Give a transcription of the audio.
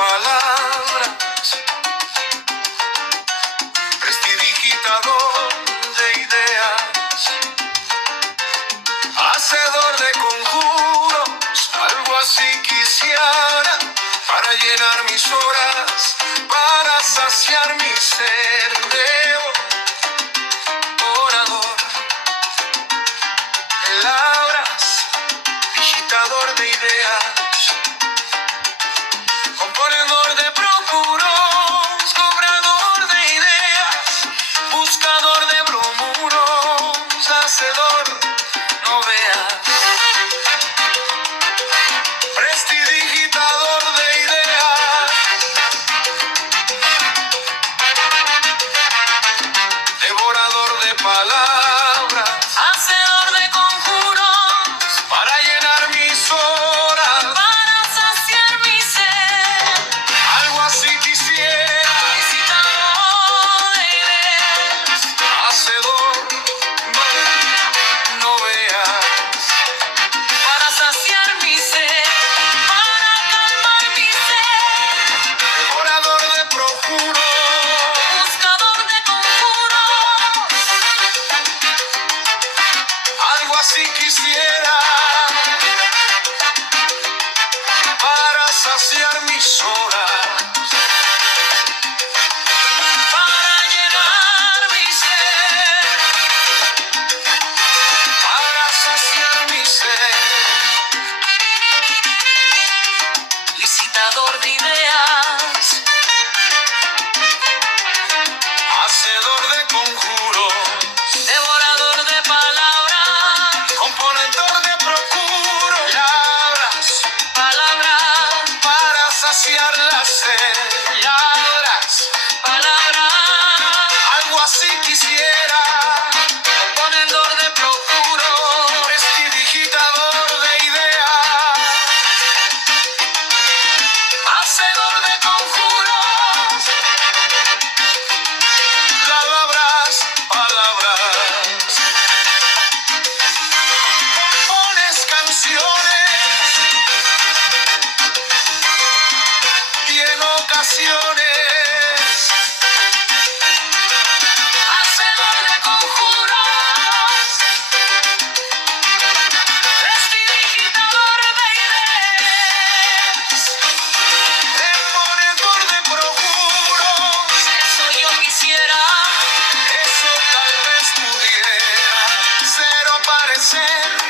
palabras, prestidigitador de ideas, hacedor de conjuros, algo así quisiera para llenar mis horas, para saciar mi ser de orador. Palabras, digitador de ideas, componedor de procuros, cobrador de ideas, buscador de bromuros, hacedor, no veas, prestidigitador de ideas, devorador de palabras, hacedor de conjuros, para llenar mis horas, para saciar mi ser, algo así quisiera, visitador de ideas, hacedor, no veas, para saciar mi ser, para calmar mi ser, devorador de procuros, buscador de conjuros, algo así quisiera para saciar mis horas, para llenar mi ser, para saciar mi ser, licitador de ideas, hacedor de conjuros, devorador de palabras, componedor de procuros, palabras, para saciar la sed, palabras, algo así quisiera, componedor de procuros, prestidigitador de ideas, hacedor de conjuros, palabras, compones canciones y en ocasiones, hacedor de conjuros, prestidigitador de ideas, deponedor de procuros, eso yo quisiera, eso tal vez pudiera ser o parecer